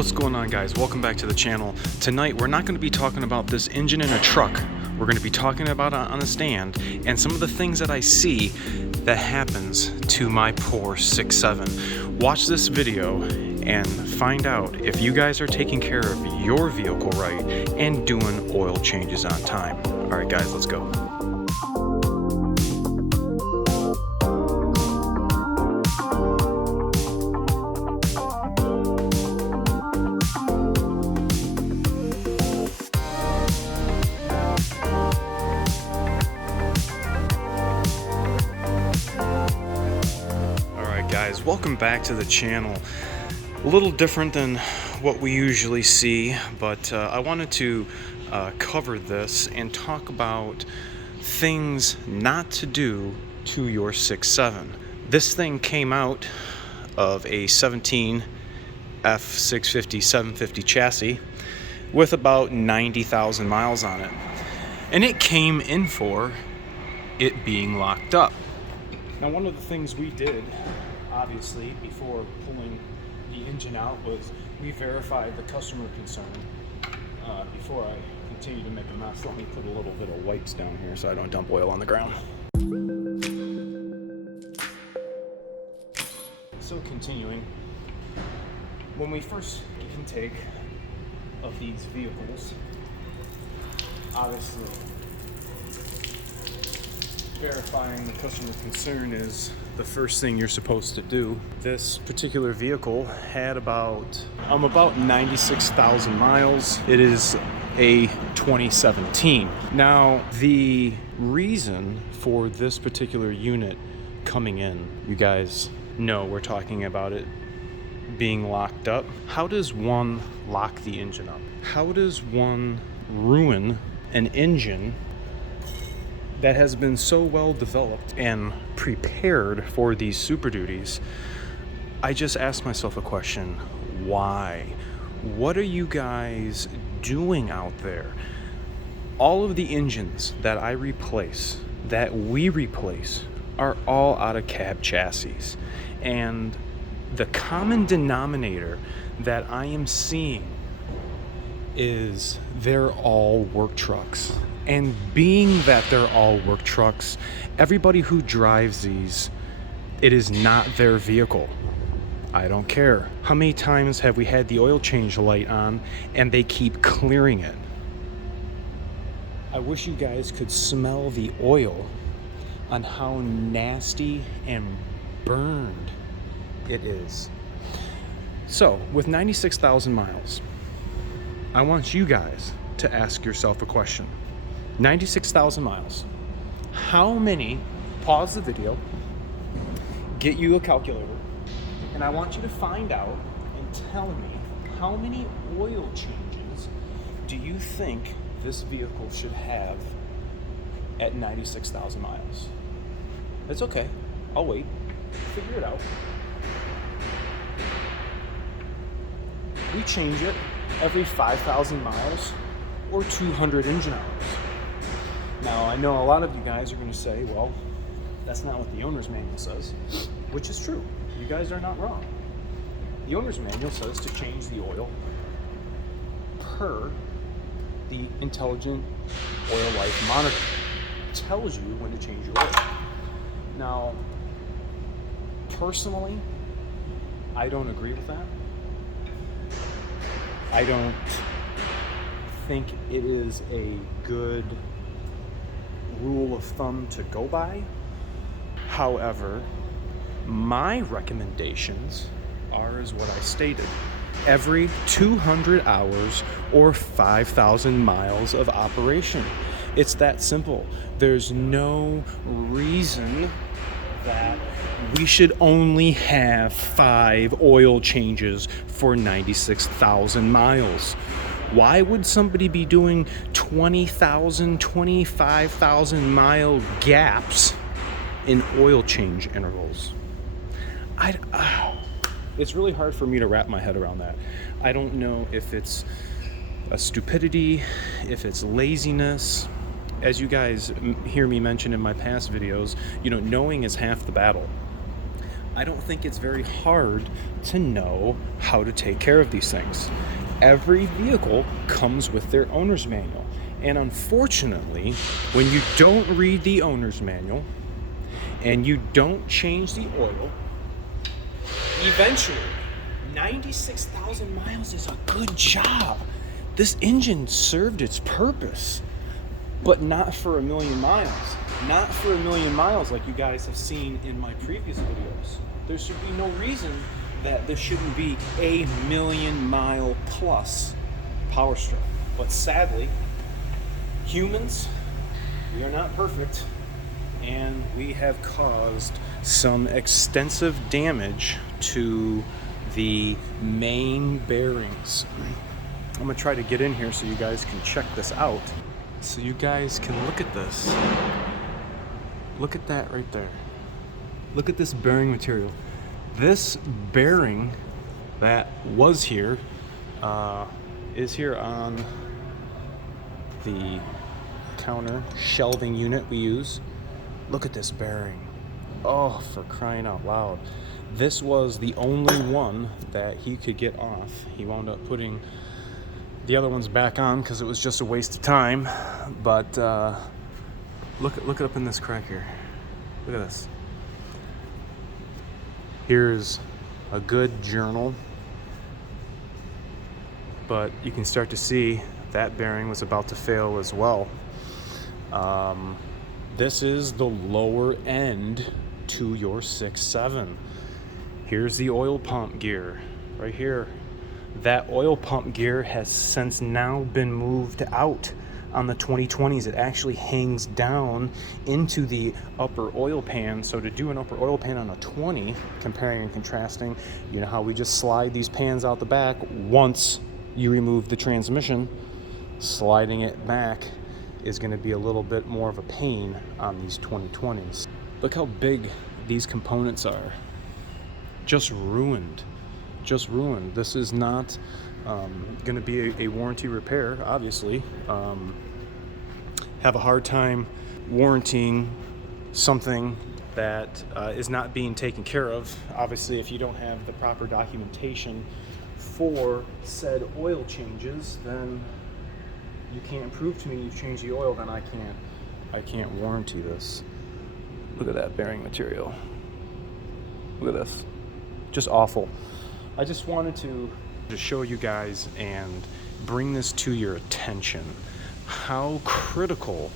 What's going on, guys? Welcome back to the channel. Tonight we're not going to be talking about this engine in a truck. We're going to be talking about it on a stand and some of the things that I see that happens to my poor 6.7. Watch this video and find out if you guys are taking care of your vehicle right and doing oil changes on time. All right, guys, let's go. Guys, welcome back to the channel. A little different than what we usually see, but I wanted to cover this and talk about things not to do to your 6.7. This thing came out of a 17 F650 750 chassis with about 90,000 miles on it, and it came in for it being locked up. Now, one of the things we did, obviously, before pulling the engine out, was we verified the customer concern. Before I continue to make a mess, let me put a little bit of wipes down here so I don't dump oil on the ground. So continuing, when we first give intake of these vehicles, obviously verifying the customer concern is the first thing you're supposed to do. This particular vehicle had about 96,000 miles. It is a 2017. Now, the reason for this particular unit coming in, you guys know we're talking about it being locked up. How does one lock the engine up? How does one ruin an engine that has been so well developed and prepared for these Super Duties? I just asked myself a question: why? What are you guys doing out there? All of the engines that I replace, that we replace, are all out of cab chassis. And the common denominator that I am seeing is they're all work trucks. And being that they're all work trucks, everybody who drives these, it is not their vehicle. I don't care. How many times have we had the oil change light on and they keep clearing it? I wish you guys could smell the oil on how nasty and burned it is. So, with 96,000 miles, I want you guys to ask yourself a question. 96,000 miles. How many, pause the video, get you a calculator, and I want you to find out and tell me how many oil changes do you think this vehicle should have at 96,000 miles? It's okay. I'll wait. Figure it out. We change it every 5,000 miles or 200 engine hours. Now, I know a lot of you guys are going to say, well, that's not what the owner's manual says, which is true. You guys are not wrong. The owner's manual says to change the oil per the Intelligent Oil Life Monitor. It tells you when to change your oil. Now, personally, I don't agree with that. I don't think it is a good rule of thumb to go by. However, my recommendations are as what I stated. Every 200 hours or 5,000 miles of operation. It's that simple. There's no reason that we should only have 5 oil changes for 96,000 miles. Why would somebody be doing 20,000, 25,000 mile gaps in oil change intervals? It's really hard for me to wrap my head around that. I don't know if it's a stupidity, if it's laziness. As you guys hear me mention in my past videos, knowing is half the battle. I don't think it's very hard to know how to take care of these things. Every vehicle comes with their owner's manual. And unfortunately, when you don't read the owner's manual and you don't change the oil, eventually, 96,000 miles is a good job. This engine served its purpose, but not for a million miles. Not for a million miles like you guys have seen in my previous videos. There should be no reason that there shouldn't be a million-mile plus Powerstroke. But sadly, humans, we are not perfect, and we have caused some extensive damage to the main bearings. I'm gonna try to get in here so you guys can check this out, so you guys can look at this. Look at that right there. Look at this bearing material. This bearing that was here is here on the counter shelving unit we use. Look at this bearing. Oh, for crying out loud. This was the only one that he could get off. He wound up putting the other ones back on because it was just a waste of time. But look it up in this crack here. Look at this. Here's a good journal, but you can start to see that bearing was about to fail as well. This is the lower end to your 6.7. Here's the oil pump gear right here. That oil pump gear has since now been moved out. On the 2020s, it actually hangs down into the upper oil pan. So to do an upper oil pan on a 20, comparing and contrasting, you know how we just slide these pans out the back. Once you remove the transmission, sliding it back is going to be a little bit more of a pain on these 2020s. Look how big these components are. Just ruined. Just ruined. This is not going to be a warranty repair, obviously. Have a hard time warranting something that is not being taken care of. Obviously, if you don't have the proper documentation for said oil changes, then you can't prove to me you've changed the oil, then I can't warranty this. Look at that bearing material. Look at this. Just awful. I just wanted to show you guys and bring this to your attention, how critical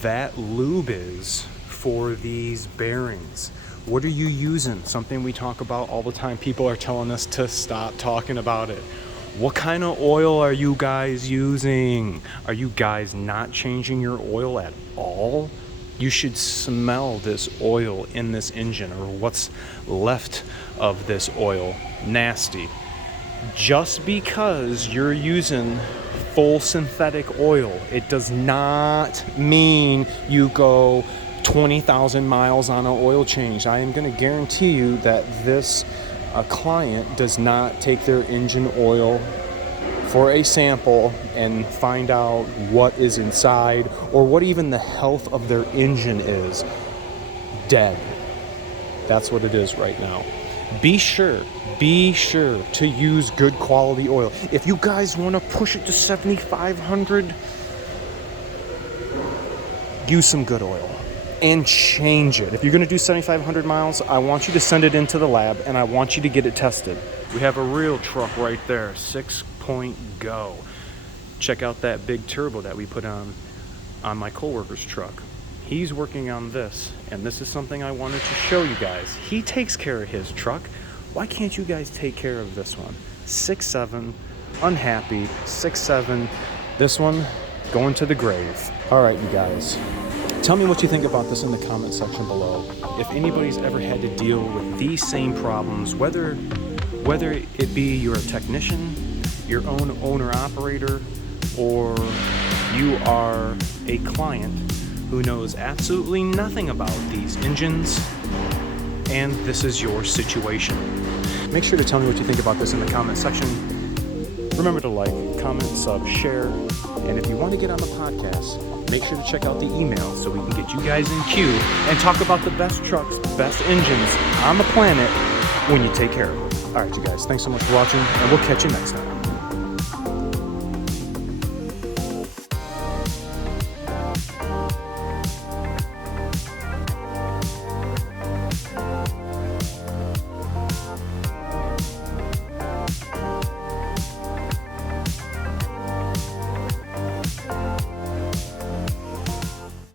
that lube is for these bearings. What are you using? Something we talk about all the time. People are telling us to stop talking about it. What kind of oil are you guys using? Are you guys not changing your oil at all? You should smell this oil in this engine, or what's left of this oil. Nasty. Just because you're using full synthetic oil, it does not mean you go 20,000 miles on an oil change. I am going to guarantee you that this client does not take their engine oil for a sample and find out what is inside or what even the health of their engine is. Dead. That's what it is right now. Be sure to use good quality oil. If you guys want to push it to 7,500, use some good oil and change it. If you're going to do 7,500 miles, I want you to send it into the lab and I want you to get it tested. We have a real truck right there, 6-point go. Check out that big turbo that we put on my coworker's truck. He's working on this, and this is something I wanted to show you guys. He takes care of his truck. Why can't you guys take care of this one? 6.7, unhappy, 6.7. This one, going to the grave. All right, you guys. Tell me what you think about this in the comment section below. If anybody's ever had to deal with these same problems, whether it be you're a technician, your own owner-operator, or you are a client who knows absolutely nothing about these engines, and this is your situation. Make sure to tell me what you think about this in the comment section. Remember to like, comment, sub, share. And if you want to get on the podcast, make sure to check out the email so we can get you guys in queue and talk about the best trucks, best engines on the planet when you take care of them. All right, you guys, thanks so much for watching, and we'll catch you next time.